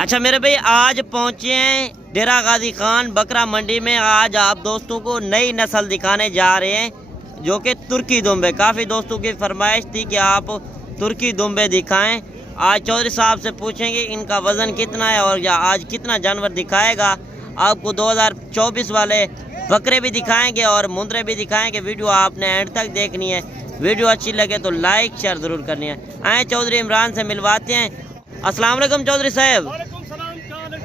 اچھا میرے بھائی آج پہنچے ہیں ڈیرہ غازی خان بکرا منڈی میں. آج آپ دوستوں کو نئی نسل دکھانے جا رہے ہیں جو کہ ترکی دمبے. کافی دوستوں کی فرمائش تھی کہ آپ ترکی دمبے دکھائیں. آج چودھری صاحب سے پوچھیں گے ان کا وزن کتنا ہے اور آج کتنا جانور دکھائے گا. آپ کو 2024 والے بکرے بھی دکھائیں گے اور مندرے بھی دکھائیں گے. ویڈیو آپ نے اینڈ تک دیکھنی ہے. ویڈیو اچھی لگے تو لائک شیئر ضرور کرنی ہے. آئیں چودھری عمران سے ملواتے ہیں. السلام علیکم چودھری صاحب. وعلیکم السلام.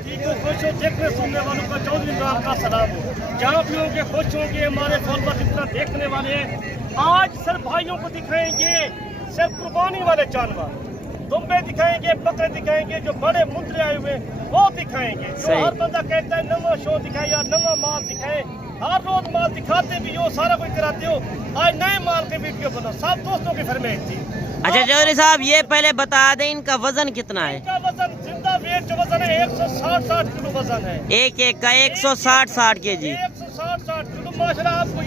ٹھیک ہو؟ خوش ہو؟ دیکھنے سننے والوں کا چودھری عمران کا سلام ہو. جہاں بھی ہوں گے خوش ہوں گے. ہمارے فالوور اتنا دیکھنے والے ہیں. آج صرف بھائیوں کو دکھائیں گے صرف قربانی والے جانور. دمبے دکھائیں گے, بکرے دکھائیں گے, جو بڑے مندرے آئے ہوئے وہ دکھائیں گے. جو ہر بندہ کہتا ہے نواں شو دکھائے یا نواں مال دکھائے. ہر روز مال دکھاتے بھی ہو, سارا کچھ کراتے ہو. آج نئے مال کے ویڈیو بناؤ. سب دوستوں کی فرمائش تھی. اچھا چودھری صاحب یہ پہلے بتا دیں ان کا وزن کتنا ہے. ان کا وزن زندہ ویٹ جو وزن ہے 160 کلو وزن ہے. ایک کا 160 کے جی. 160 کلو ماشاءاللہ. آپ کو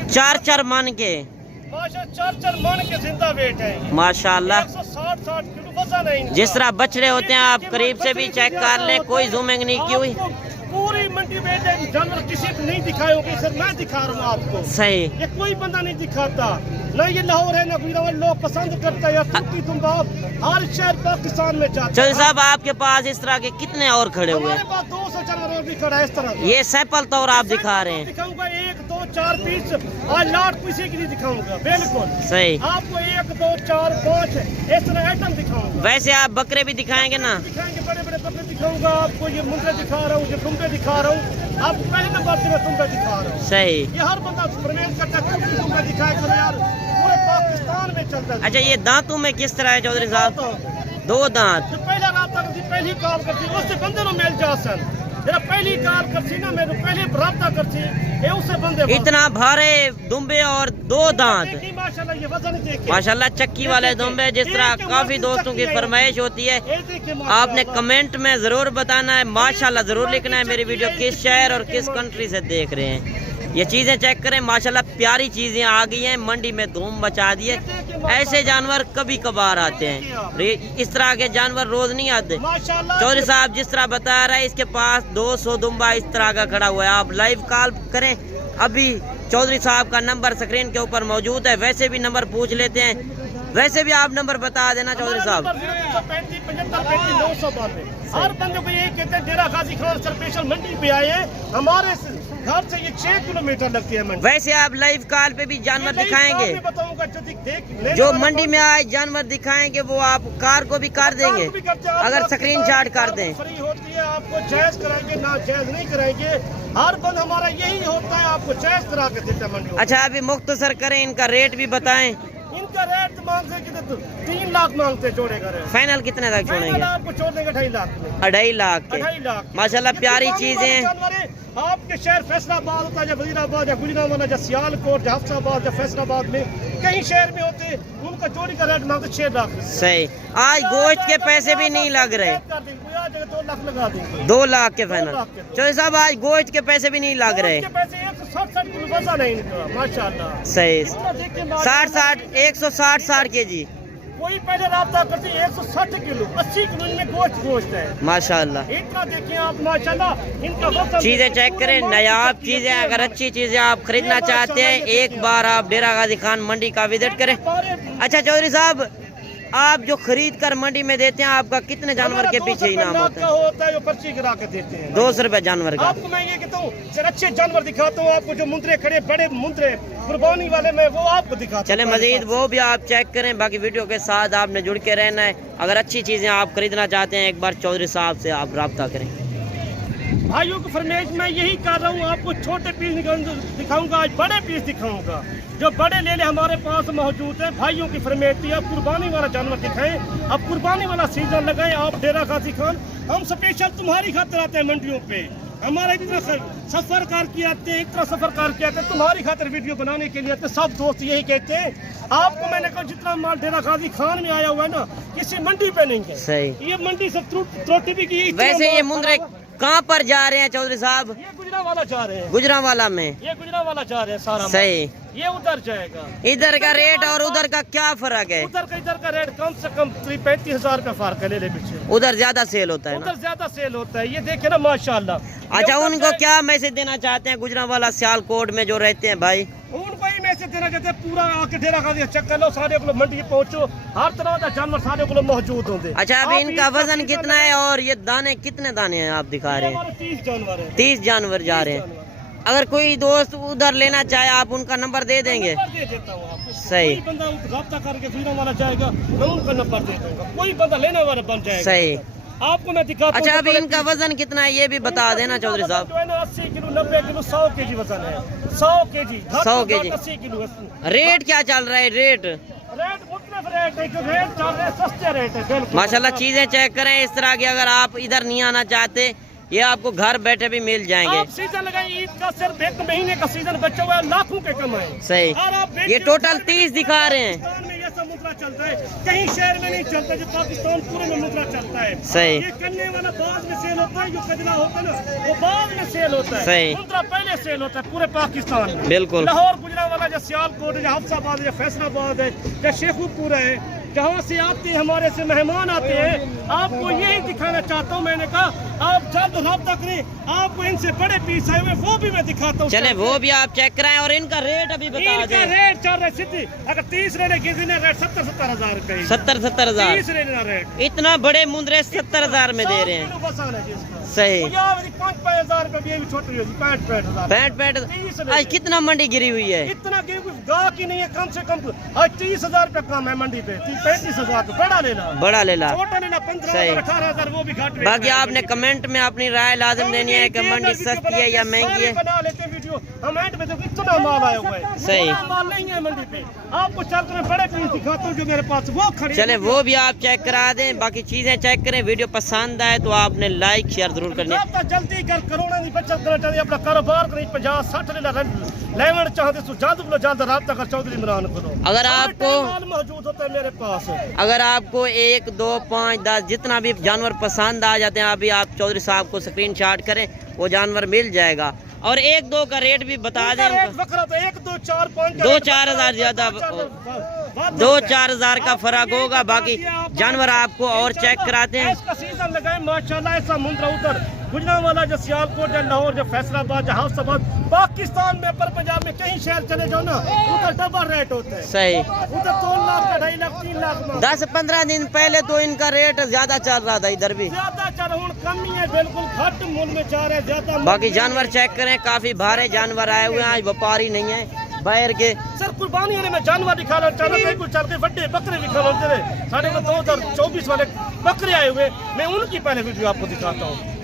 چار من کے ماشاءاللہ 4 من کے زندہ ویٹ ہے. ماشاءاللہ 160 کلو وزن ہے. جس طرح بچڑے ہوتے ہیں آپ قریب سے بھی چیک کر لیں. کوئی زومنگ نہیں کی ہوئی. پوری منڈی میں جانور کسی کو نہیں دکھائے ہوں گے. سر میں دکھا رہا ہوں آپ کو. صحیح. یہ کوئی بندہ نہیں دکھاتا. نہ یہ لاہور ہے نہ گجرات. لوگ پسند کرتا ہے یا ترکی دمبا ہر شہر پاکستان میں جاتا ہے. چودھری صاحب آپ کے پاس اس طرح کے کتنے اور کھڑے ہوئے ہیں؟ ہمارے پاس 200 جانور بھی کھڑا ہے اس طرح. یہ سیمپل طور آپ دکھا رہے ہیں. دکھاؤں گا 1 2 4 پیس. آج لاٹ کسی کی نہیں دکھاؤں گا. بالکل صحیح. آپ کو 1 2 4 5 اس طرح آئٹم دکھاؤں گا. ویسے آپ بکرے بھی دکھائیں گے نا؟ دکھائیں گے. بڑے بڑے بکرے دکھاؤں گا آپ کو. یہ مندرے دکھا رہا ہوں, یہ دمبے دکھا رہا ہوں. آپ پہلے نمبر سے میں دمبے دکھا رہا ہوں. صحیح. یہ ہر بندہ پرویز کرتا ہے کہ دمبے دکھائے کرو یار. پورے پاکستان میں چلتا ہے. اچھا یہ دانتوں میں کس طرح ہے چودھری صاحب؟ 2 دانت. جو پہلا رابطہ کرتی پہلی کال کرتی اس سے بندے نو مل جا سن. جب پہلی کال کرتی نا میرے پہلے رابطہ کرتی اے اس سے بندے اتنا بھارے دمبے اور 2 دانت. ماشاءاللہ یہ وزن دیکھیں ماشاءاللہ چکی والے دمبے. جس طرح کافی دوستوں کی فرمائش ہوتی ہے آپ نے کمنٹ میں ضرور بتانا ہے. ماشاءاللہ ضرور لکھنا ہے میری ویڈیو کس شہر اور کس کنٹری سے دیکھ رہے ہیں. یہ چیزیں چیک کریں. ماشاءاللہ پیاری چیزیں آ گئی ہیں. منڈی میں دھوم مچا دی ہے. ایسے جانور کبھی کبھار آتے ہیں. اس طرح کے جانور روز نہیں آتے. چودھری صاحب جس طرح بتا رہا ہے اس کے پاس 200 دمبا اس طرح کا کھڑا ہوا ہے. آپ لائیو کال کریں. ابھی چودھری صاحب کا نمبر سکرین کے اوپر موجود ہے. ویسے بھی نمبر پوچھ لیتے ہیں. ویسے بھی آپ نمبر بتا دینا چودھری صاحب. 992 ہر بندے کو یہ کہتے ہیں ڈیرہ غازی خان اسپیشل منڈی پہ آئے ہیں. ہمارے گھر سے یہ 6 کلومیٹر لگتی ہے منڈی. ویسے آپ لائیو کال پہ بھی جانور دکھائیں گے. جو منڈی میں آئے جانور دکھائیں گے وہ آپ کار کو بھی کر دیں گے اگر سکرین شاٹ کر دیں. فری ہوتی ہے. آپ کو جائز کرائیں گے نہ جائز نہیں کرائیں گے. ہر بند ہمارا یہی ہوتا ہے آپ کو جائز کرا کے دیتا ہے منڈی. اچھا ابھی مختصر کریں ان کا ریٹ بھی بتائیں. ان کا ریٹ مانگتے ہیں 3 لاکھ مانگتے جوڑے کا ریٹ. فائنل کتنے تک چھوڑیں گے؟ آپ کو چھوڑ دیں گے 2.5 لاکھ میں. 2.5 لاکھ کے. ماشاءاللہ پیاری چیزیں ہیں. آپ کے شہر فیصل آباد ہوتا ہے یا وزیر آباد یا گجرانوالہ یا سیال کوٹ یا حفص آباد یا فیصل آباد میں کہیں شہر میں ہوتے ان کا جوڑی کا ریٹ مانگتے 6 لاکھ. صحیح. آج گوشت کے پیسے بھی نہیں لگ رہے. 2 لاکھ لگا دیں گے. 2 لاکھ کے فائنل. چودھری صاحب آج گوشت کے پیسے بھی نہیں لگ رہے. 160 کلو وزن ہے ان کا. ماشاءاللہ صحیح. 160 کے جی. کوئی پہلے رابطہ کرتی 160 کلو 80 کلو ان میں گوشت ہے. ماشاءاللہ اتنا دیکھیں آپ. ماشاءاللہ ان کا وزن چیزیں چیک کریں. نایاب چیزیں اگر اچھی چیزیں آپ خریدنا چاہتے ہیں ایک بار آپ ڈیرہ غازی خان منڈی کا وزٹ کریں. اچھا چودھری صاحب آپ جو خرید کر منڈی میں دیتے ہیں آپ کا کتنے جانور کے پیچھے انعام ہوتا ہے؟ جو پرچی کرا کے دیتے ہیں 200 روپے جانور کا. آپ کو میں یہ کہتا ہوں سر اچھے جانور دکھاتا ہوں آپ کو. جو مندرے کھڑے بڑے مندرے قربانی والے میں وہ آپ کو دکھاتا ہوں. چلے مزید وہ بھی آپ چیک کریں. باقی ویڈیو کے ساتھ آپ نے جڑ کے رہنا ہے. اگر اچھی چیزیں آپ خریدنا چاہتے ہیں ایک بار چودھری صاحب سے آپ رابطہ کریں. بھائیوں کو فرمائش میں یہی کر رہا ہوں. آپ کو چھوٹے پیس دکھاؤں گا آج بڑے پیس دکھاؤں گا. جو بڑے لے لے ہمارے پاس موجود ہیں. بھائیوں کی فرمائش تھی اب قربانی والا جانور دکھائیں. اب قربانی والا سیزن لگائیں آپ ڈیرہ غازی خان. ہم اسپیشل تمہاری خاطر آتے ہیں منڈیوں پہ. ہمارا اتنا سفر کر کے آتے ہیں اتنا سفر کر کے آتے ہیں تمہاری خاطر ویڈیو بنانے کے لیے آتے ہیں. سب دوست یہی کہتے ہیں. آپ کو میں نے کہا جتنا مال ڈیرہ غازی خان میں آیا ہوا ہے نا کسی منڈی پہ نہیں ہے. صحیح. یہ منڈی سے تروٹی بھی کی. ویسے یہ कहाँ पर जा रहे हैं चौधरी साहब? ये गुजरांवाला जा रहे हैं, गुजरांवाला में। ये गुजरांवाला जा रहे हैं सारा माल। सही। ये उधर जाएगा। इधर का रेट और उधर का क्या फर्क है? इधर का रेट कम से कम 35,000 रुपया फर्क है, ले ले पीछे। उधर ज्यादा सेल होता है ना? उधर ज्यादा सेल होता है, ये देखे ना माशाल्लाह। अच्छा, उनको क्या मैसेज देना चाहते हैं गुजरांवाला सियालकोट में जो रहते हैं भाई? उनको ही मैसेज देना चाहते हैं, पूरा आके डेरा खा दिया, चेक कर लो, सारे को मंडी पहुंचो, हर तरह का जानवर सारे को मौजूद होंगे। अच्छा, अभी इनका वजन कितना है और ये दाने कितने दाने हैं आप दिखा रहे हैं? 30 जानवर है। 30 जानवर जा रहे हैं। अगर कोई दोस्त उधर लेना चाहे आप उनका नंबर दे देंगे? दे देता हूँ आपको। सही। कोई बंदा रब्ता करके गुजरांवाला जाएगा, मैं उनका नंबर दे दूंगा, कोई बंदा लेने वाला बन जाएगा। सही। आपको मैं दिखाता हूँ। अच्छा, अभी इनका वजन कितना है ये भी बता देना चौधरी साहब। 80 किलो 90 किलो 100 केजी वजन है। 100 केजी 100 केजी। 80 किलो। रेट क्या चल रहा है? रेट मुख्तलिफ रेट है, रेट चल रहे हैं, सस्ते रेट है बिल्कुल। माशाल्लाह, चीजें चेक करें इस तरह की। अगर आप इधर नहीं आना चाहते, ये आपको घर बैठे भी मिल जाएंगे। आप सीजन लगाए, ईद का सिर्फ 1 महीने का सीजन बचा हुआ है, लाखों के कमाए। सही। और आप ये टोटल 30 दिखा रहे हैं। पाकिस्तान में ये सब मुद्रा चलता है, कहीं शहर में नहीं चलता, जो पाकिस्तान पूरे में मुद्रा चलता है। सही। ये करने वाला बाद में सेल होता है, जो कजना होता है ना वो बाद में सेल होता है। सही। मुद्रा पहले सेल होता है पूरे पाकिस्तान में। बिल्कुल। लाहौर गुजरांवाला, जो सियालकोट है, जो हफ्साबाद है, फैसलाबाद है, जो शेखुपुर है, जहाँ से आते हैं हमारे से मेहमान आते हैं, आपको यही दिखाना चाहता हूँ। मैंने कहा आप जल्द रब्ता करें, आपको इनसे बड़े पीस आए हुए वो भी मैं दिखाता हूँ। चले वो भी आप चेक कराएं और इनका रेट अभी बता इनका दें। रेट चल रहा है सीधी, अगर 30 लेने किसी ने रेट 70 हजार रुपए। 70 हजार। 30 लेने रेट। इतना बड़े मुंदरे 70 हजार में दे रहे हैं। सही। 5-5 हजार रुपए भी छोटी होगी, 65 हजार। 65। आज कितना मंडी गिरी हुई है? इतना गिरी कुछ गाह की नहीं है, कम से कम आज 30 हजार रुपए कम है मंडी पे। 35 हजार तो बड़ा लेना, बड़ा ले ला। छोटा लेना 15-18 हजार, वो भी घाट। बाकी आपने कमेंट में अपनी राय लाजम देनी है कि मंडी सस्ती है या महंगी है। बना लेते हैं वीडियो, कमेंट में देखो इतना माल आया हुआ है। सही। इतना माल नहीं है मंडी पे। आपको चल कर बड़े पीस दिखाता हूँ जो मेरे पास, वो खड़े। चले वो भी आप चेक करा दें। बाकी चीजें चेक करें। वीडियो पसंद आए तो आपने लाइक शेयर जरूर करनी है। जल्दी कर, करोड़ों की बचत करना चाहते, अपना कारोबार करें, 50-60 लेवन चाहते तो जल्द बोलो जल्द रब्ता कर चौधरी इमरान करो। अगर आपको माल मौजूद होता है मेरे पास। अगर आपको 1, 2, 5, 10 जितना भी जानवर पसंद आ जाते हैं, अभी आप चौधरी साहब को स्क्रीनशॉट करें, वो जानवर मिल जाएगा। और 1-2 का रेट भी बता दें। 1, 2, 4, 5 2-4 हजार ज्यादा 2-4 हजार का फर्क होगा। बाकी जानवर आपको और चेक कराते हैं। इसका सीजन लगाए माशाल्लाह, ऐसा मुंद्रा उधर गुजरांवाला, जो सियालकोट, जो लाहौर, जो फैसलाबाद, जो हफ्साबाद, पाकिस्तान में पर पंजाब में कहीं शहर चले जाओ ना, उधर डबल रेट होते हैं। सही। उधर 2 लाख का 2.5 लाख 3 लाख। 10-15 दिन पहले तो इनका रेट ज्यादा चल रहा था इधर भी। ज्यादा चल रहा, कमी है, बिल्कुल घट मूल में जा रहे हैं ज्यादा। बाकी जानवर चेक करें, काफी भारे जानवर आए हुए हैं। आज व्यापारी नहीं है बाहर के। सर कुर्बानी वाले में जानवर दिखाना चाहता था, कुछ चल के बड़े बकरे दिखाना थे। साढ़े को 2024 वाले बकरे आए हुए, मैं उनकी पहले वीडियो आपको दिखाता हूँ।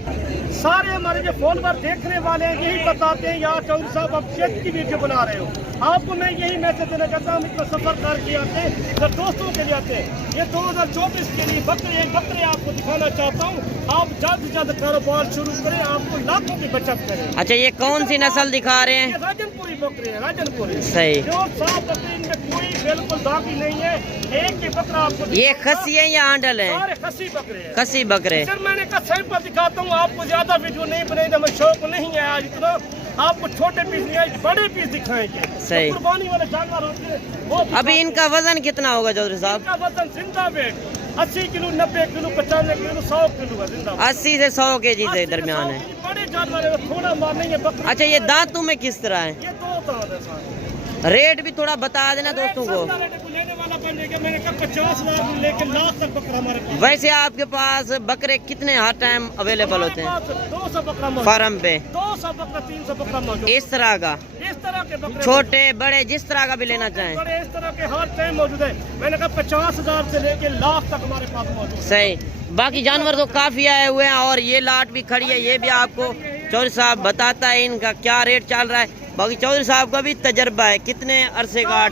सारे हमारे जो फोन पर देखने वाले हैं यही बताते हैं, यार चौधरी साहब आप खेत की वीडियो बना रहे हो। आपको मैं यही मैसेज देना चाहता हूँ, हम इतना सफर करके आते हैं, सर दोस्तों के लिए आते हैं। ये 2024 के लिए बकरे आपको दिखाना चाहता हूँ। आप जल्द से जल्द कारोबार शुरू करें, आपको लाखों की बचत करें। अच्छा, ये कौन सी नस्ल दिखा रहे हैं? राजनपुरी बकरे है, राजनपुरी। सही। जो साफ बकरे, इनमें कोई बिल्कुल दागी नहीं है। एक ही बकरा आपको ये खसी है या आंडल है? सारे खसी बकरे हैं। खसी बकरे। सर मैंने कहा सैंपल दिखाता हूँ आपको, ज्यादा वीडियो नहीं बनाएंगे, मैं शौक नहीं है आज इतना। आपको छोटे पीस नहीं आए, बड़े पीस दिखाएंगे। सही। कुर्बानी वाले जानवर होते हैं वो। अभी इनका वजन कितना होगा चौधरी साहब? इनका वजन जिंदा weight 80 kilo 90 kilo 95 kilo 100 kilo है जिंदा। 80 से 100 केजी के दरमियान है। बड़े जानवर है, थोड़ा मार नहीं है बकरा। अच्छा, ये दांतों में किस तरह है? ये 2 दांत है सारे। रेट भी थोड़ा बता देना दोस्तों को। लेने वाला बनने के मैंने कहा 50 हजार लेके लाख तक बकरा हमारे पास। वैसे आपके पास बकरे कितने हर टाइम अवेलेबल होते हैं 200 बकरा फार्म पे? 200 बकरा 300 बकरा मौजूद। इस तरह का, इस तरह के बकरे छोटे बड़े जिस तरह का भी लेना चाहें। बड़े इस तरह के हर टाइम मौजूद है। मैंने कहा 50 हजार से लेके लाख तक हमारे पास मौजूद है। सही। बाकी जानवर तो काफी आए हुए हैं और ये लाट भी खड़ी है, ये भी आपको चौधरी साहब बताता है इनका क्या रेट चल रहा है। बाकी चौधरी साहब का भी तजर्बा है, कितने अरसे का।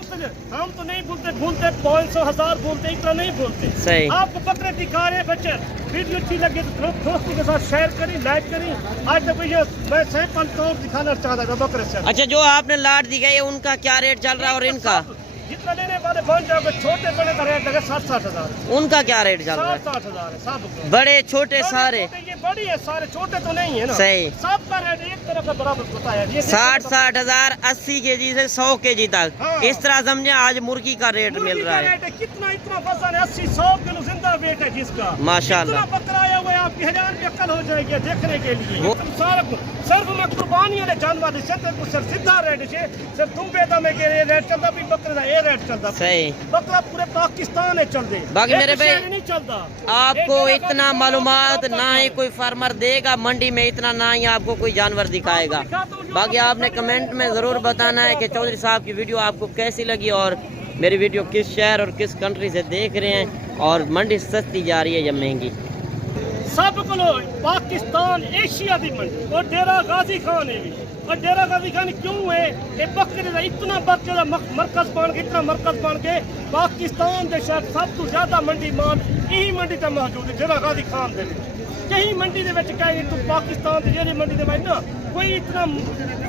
हम तो नहीं भूलते 500 हजार बोलते, इतना नहीं बोलते। सही। आपको बकरे दिखा रहे बच्चे, वीडियो अच्छी लगे तो दोस्तों के साथ शेयर करी, लाइक करी। आज तक भैया मैं सैंपल तौर दिखाना चाहता था बकरे से। अच्छा, जो आपने लाट दी गई है उनका क्या रेट चल रहा है और इनका? जितना लेने हमारे बन जाओगे छोटे बड़े का रेट लगे 60-60 उनका क्या रेट चल रहा है? 60-60 है सब। बड़े छोटे सारे ये बड़ी है, सारे छोटे तो नहीं है ना। सही। सबका रेट एक तरफ का बराबर होता है। ये 60-60 हजार 80 kg से 100 kg तक। हाँ। इस तरह समझे आज मुर्गी का रेट मिल रहा है। कितना इतना वजन है, 80-100 किलो जिंदा वेट है जिसका। माशाल्लाह। इतना बकरा आया हुआ है, आपकी हैरान भी अक्ल हो जाएगी देखने के लिए। वो- सिर्फ मैं कुर्बानी वाले जानवर सिर्फ सीधा रेट है, सिर्फ तुम बेटा में के रेट चलता भी बकरे का ये रेट चलता। सही। बकरा पूरे पाकिस्तान है चल दे, बाकी मेरे भाई नहीं चलता। आपको एक जगह इतना का मालूमात नहीं ना ही कोई फार्मर देगा मंडी में, इतना ना ही आपको कोई जानवर दिखाएगा। बाकी आपने कमेंट में ज़रूर बताना है कि चौधरी साहब की वीडियो आपको कैसी लगी और मेरी वीडियो किस शहर और किस कंट्री से देख रहे हैं, और मंडी सस्ती जा रही है या महंगी। सब को पाकिस्तान एशिया की मंडी और डेरा गाजी खान है भी। और डेरा गाजी खान क्यों है, ये बकरे का इतना बकरे का मरकज बन के, इतना मरकज बन के पाकिस्तान के शहर सब तो ज्यादा मंडी मान यही मंडी तक मौजूद है, डेरा गाजी खान दे यही मंडी दे कहेंगे तुम पाकिस्तान की जेरी मंडी दे ना कोई इतना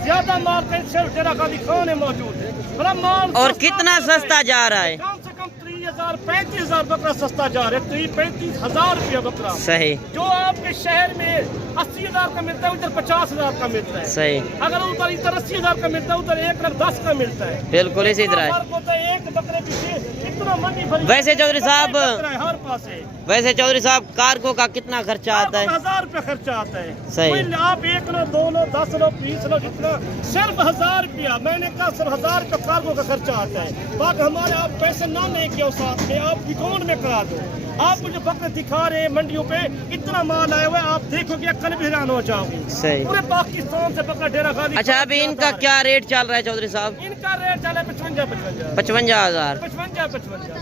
ज्यादा माल कहीं सिर्फ डेरा गाजी खान है मौजूद है। बड़ा माल और कितना सस्ता जा रहा है? कम से कम 30,000-35,000 बकरा सस्ता जा रहा है। 30-35,000 रुपया बकरा। सही। जो आपके शहर में 80,000 का मिलता है उधर 50,000 का मिलता है। सही। अगर उधर इधर 80,000 का मिलता है उधर 1,10,000 का मिलता है। बिल्कुल इसी तरह है। फर्क होता है एक बकरे पीछे इतना मंडी भरी। वैसे चौधरी साहब हर पास है। वैसे चौधरी साहब कार्गो का कितना खर्चा आता है? 1,000 रुपया खर्चा आता है। सही। कोई आप 1 लो 2 लो 10 लो 20 लो जितना सिर्फ 1,000 रुपया, मैंने कहा सिर्फ 1,000 रुपया कार्गो का खर्चा आता है। बाकी हमारे आप पैसे ना लेके साथ में आप अकाउंट में करा दो। आप मुझे बकरे दिखा रहे हैं मंडियों पे, इतना माल आया हुआ है, आप देखोगे कल भी हैरान हो जाओगे। सही। पूरे पाकिस्तान से बकरा डेरा गाजी। अच्छा अभी इनका क्या रेट चल रहा है चौधरी साहब? इनका रेट चला 55,000 55,000।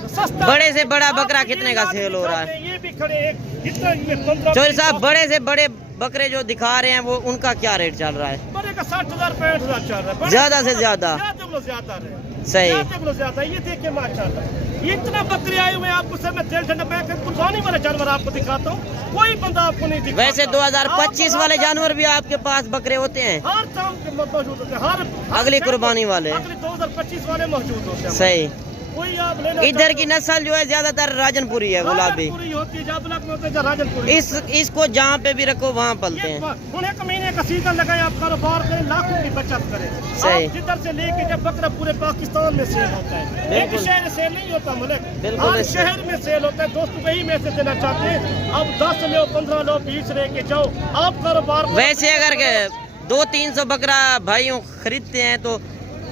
सस्ता। बड़े से बड़ा बकरा कितने का सेल हो रहा है? ये भी खड़े हैं जितना चौधरी साहब बड़े से बड़े बकरे जो दिखा रहे हैं वो उनका क्या रेट चल रहा है? बड़े का 60,000-65,000 चल रहा है। ज्यादा से ज्यादा। ज्यादा सही। ज्यादा ये देखिए माशाल्लाह, ये इतना बकरे आए हुए हैं आपको सर मैं तेल ठंडा मैं कुर्बानी वाले जानवर आपको दिखाता हूँ, कोई बंदा आपको नहीं दिखाता। वैसे 2025 वाले जानवर भी आपके पास बकरे होते हैं? हर काम के मौजूद होते हैं, हर अगली कुर्बानी वाले? अगले 2025 वाले मौजूद होते हैं। सही। कोई आप लेना इधर की नस्ल जो है ज्यादातर राजनपुरी है, गुलाबी। राजनपुरी होती है, जाबलक में होते हैं राजनपुरी। इसको जहाँ पे भी रखो वहाँ पलते हैं। उन्हें एक महीने का सीजन लगाए, आप कारोबार करें, लाखों की बचत करें। सही। आप जिधर से लेके जब बकरा पूरे पाकिस्तान में सेल होता है, एक शहर सेल नहीं होता मलिक, बिल्कुल हर शहर में सेल होता है। दोस्तों वही मैसेज देना चाहते हैं, अब 10 लो 15 लो 20 लेके जाओ, आप कारोबार। वैसे अगर 200-300 बकरा भाइयों खरीदते हैं तो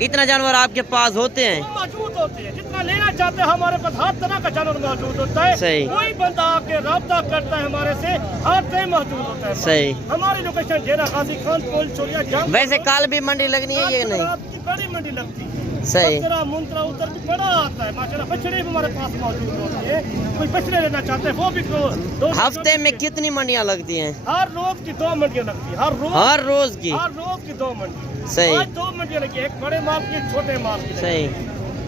इतना जानवर आपके पास होते हैं? मौजूद होते हैं, जितना लेना चाहते हैं हमारे पास हर तरह का जानवर मौजूद होता है। सही। कोई बंदा आके राब्ता करता है हमारे से, हर टाइम मौजूद होता है। सही। हमारी लोकेशन डेरा गाजी खान पुल चोरिया जाम। वैसे कल भी मंडी लगनी है ये नहीं? रात की बड़ी मंडी लगती है। सही। बकरा मुंतरा उतर भी बड़ा आता है माशाल्लाह। बछड़े भी हमारे पास मौजूद होते हैं, कोई बछड़े लेना चाहते हैं वो भी दो। हफ्ते में कितनी मंडियाँ लगती हैं? हर रोज की 2 मंडियाँ लगती है। हर रोज की? हर रोज की 2 मंडी। सही। आज 2 मंडियाँ लगी, एक बड़े माल की छोटे माल की। सही।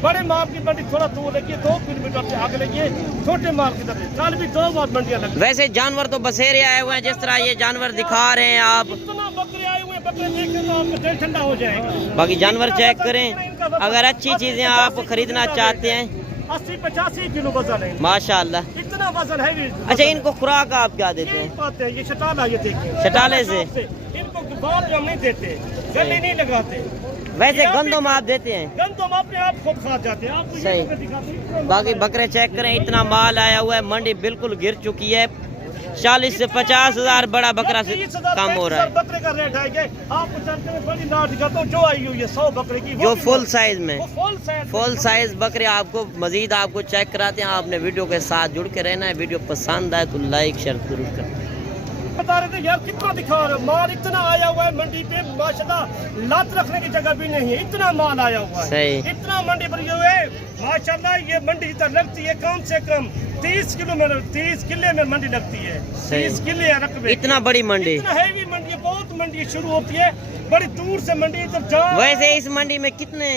बड़े माल की मंडी थोड़ा दूर लगी है, 2 किलोमीटर से आगे लगी है, छोटे माल की तरफ कल भी 2 बार मंडियाँ लगी। वैसे जानवर तो बसेरे आए हुए हैं, जिस तरह ये जानवर दिखा रहे हैं आप। इतना बकरे आए हुए हैं, बकरे देखें तो आपका दिल ठंडा हो जाएगा। बाकी जानवर चेक करें, अगर अच्छी चीजें आप खरीदना चाहते हैं। 80-85 किलो वजन है माशाल्लाह। इतना वजन है। अच्छा इनको खुराक आप क्या देते हैं? पाते हैं ये शटाला, ये देखिए शटाले से? इनको बाद हम नहीं देते, गले नहीं लगाते। वैसे गंदम आप देते हैं? गंदम अपने आप खुद खा जाते हैं। आपको सही। ये दिखाते हैं। बाकी बकरे चेक करें, इतना माल आया हुआ है, मंडी बिल्कुल गिर चुकी है। 40 से 50 हजार बड़ा बकरा से कम हो रहा है। बकरे का रेट है। आपको चलते में बड़ी लाट दिखाता हूँ जो आई हुई है 100 बकरे की, जो फुल साइज में, फुल साइज बकरे आपको मजीद आपको चेक कराते हैं। आपने वीडियो के साथ जुड़ के रहना है। वीडियो पसंद आए तो लाइक शेयर जरूर करें। बता रहे थे यार कितना दिखा रहे हो, माल इतना आया हुआ है मंडी पे माशाल्लाह, लात रखने की जगह भी नहीं है, इतना माल आया हुआ है। सही। इतना मंडी भरी हुई है माशाल्लाह। ये मंडी इधर लगती है कम से कम 30 किले में मंडी लगती है। 30 किले रकबे। इतना बड़ी मंडी? इतना हैवी मंडी, बहुत मंडी शुरू होती है। बड़ी दूर से मंडी तक जा। वैसे इस मंडी में कितने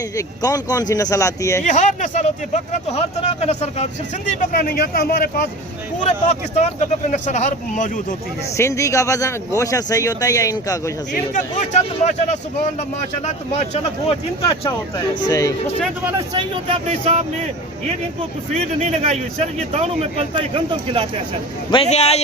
कौन कौन सी नस्ल आती है? ये हर नस्ल होती है, बकरा तो हर तरह का नस्ल का, सिर्फ सिंधी बकरा नहीं आता हमारे पास, पूरे पाकिस्तान का बकरा नस्ल हर मौजूद होती है। सिंधी का वजन गोश्त सही होता है या इनका गोश्त सही इनका होता है? गोश्त तो माशाल्लाह सुभान अल्लाह माशाल्लाह, तो माशाल्लाह गोश्त इनका अच्छा होता है। सही। सेहत वाला सही होता है अपने हिसाब में। ये इनको फीड नहीं लगाई हुई, सिर्फ ये दानों में पलता है, गंदम खिलाते हैं सर। वैसे आज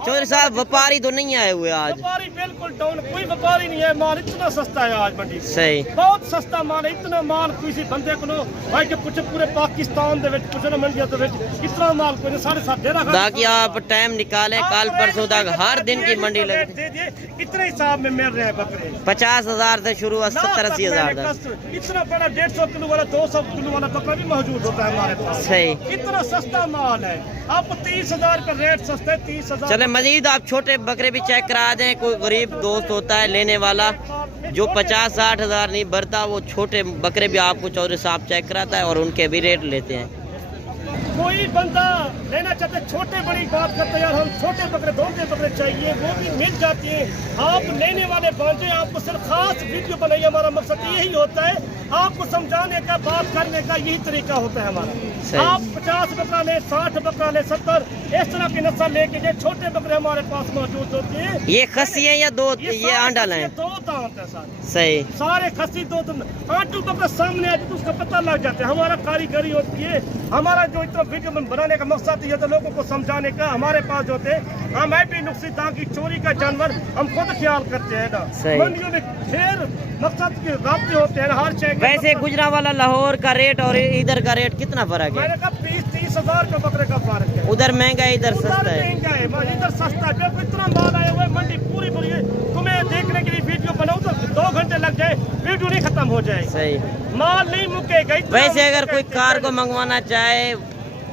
चौधरी साहब व्यापारी तो नहीं आए हुए आज? व्यापारी बिल्कुल डाउन, कोई व्यापारी नहीं है। माल इतना सस्ता है आज मंडी में, सही बहुत सस्ता माल है। इतना माल किसी बंदे को भाई के कुछ पूरे पाकिस्तान दे विच कुछ ना मंडियां दे विच इतना माल कोई साढ़े सात दे रखा। ताकि आप टाइम निकालें, कल परसों तक हर दिन की मंडी लगे। दे दिए, इतने हिसाब में मिल रहे हैं बकरे। 50,000 से शुरू 70-80 हज़ार तक। इतना बड़ा 150 किलो वाला 200 किलो वाला बकरा भी मौजूद होता है हमारे पास। सही। इतना सस्ता माल है, आपको 30,000 का रेट सस्ता है, 30,000। चले मजीद आप छोटे बकरे भी चेक करा दें। कोई गरीब दोस्त होता है लेने वाला जो 50-60 हज़ार नहीं भरता, वो छोटे बकरे भी आपको चौधरी साहब चेक कराता है और उनके भी रेट लेते हैं। कोई बंदा लेना चाहते, छोटे बड़ी बात करते हैं यार, हम छोटे बकरे धोखे बकरे चाहिए, वो भी मिल जाती है। आप लेने वाले बांधे, आपको सिर्फ खास वीडियो बनाइए, हमारा मकसद यही होता है आपको समझाने का, बात करने का यही तरीका होता है हमारा। आप 50 बकरा ले, 60 बकरा ले, 70 इस तरह की नस्ल लेके जाए, छोटे बकरे हमारे पास मौजूद होते हैं। ये खस्सी है या दो ये आंडल है? दो दांत है सारे। सही। सारे खस्सी दो आंटू बकरा सामने आए तो उसका पता लग जाता है। हमारा कारीगरी होती है, हमारा जो इतना वीडियो बनाने का मकसद ये तो लोगों को समझाने का। हमारे पास जो होते हम भी नुकसान की चोरी का जानवर हम खुद ख्याल करते हैं ना। मंडियों में ढेर मकसद के रास्ते होते हैं हर शहर। वैसे गुजरांवाला लाहौर का रेट और इधर का रेट कितना फर्क है? मैंने कहा 20-30 हज़ार का बकरे का फर्क है। उधर महंगा है, इधर सस्ता है। महंगा है, इधर सस्ता है। जब इतना माल आया हुआ है, मंडी पूरी पूरी है, तुम्हें देखने के लिए वीडियो बनाऊं तो 2 घंटे लग जाए, वीडियो नहीं खत्म हो जाए। सही। माल नहीं मुकेगा। वैसे अगर कोई कार को मंगवाना चाहे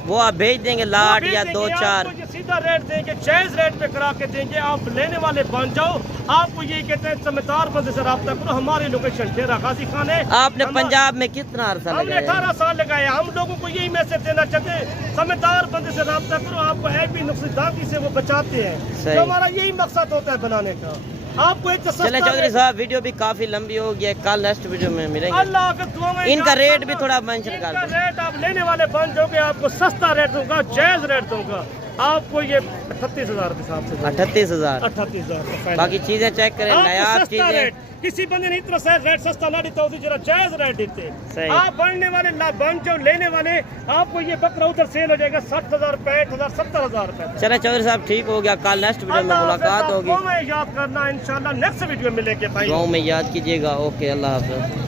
वो आप भेज देंगे लाट या 2-4? सीधा रेट देंगे, जायज रेट पे करा के देंगे। आप लेने वाले बन जाओ। आपको ये कहते हैं समझदार बंदे से रब्ता करो। हमारी लोकेशन डेरा गाजी खान है। आपने पंजाब में कितना अरसा हमने लगाया? 18 साल लगाए। हम लोगों को यही मैसेज देना चाहते हैं, समझदार बंदे से रब्ता करो। आपको है भी नुकसानदागी से वो बचाते हैं, तो हमारा यही मकसद होता है बनाने का। आपको एक चले चौधरी साहब, वीडियो भी काफी लंबी हो गई है, कल नेक्स्ट वीडियो में मिलेंगे। अल्लाह के दुआ में इनका रेट भी थोड़ा मेंशन कर इनका दो। रेट आप लेने वाले बन जाओगे, आपको सस्ता रेट दूंगा, जायज रेट दूंगा। आपको ये 38,000 के हिसाब से 38,000। 38,000 बाकी चीजें चेक करें, नायाब चीजें। किसी बंदे ने इतना सही रेट सस्ता ना देता होती, जरा जायज रेट देते। सही। आप बनने वाले बन जाओ लेने वाले, आपको ये बकरा उधर सेल हो जाएगा 60,000, 65,000, 70,000 रुपए। चले चौधरी साहब, ठीक हो गया, कल नेक्स्ट वीडियो में मुलाकात होगी। याद करना इंशाल्लाह नेक्स्ट वीडियो मिलेंगे भाई। गाँव में याद कीजिएगा। ओके, अल्लाह हाफ़िज़।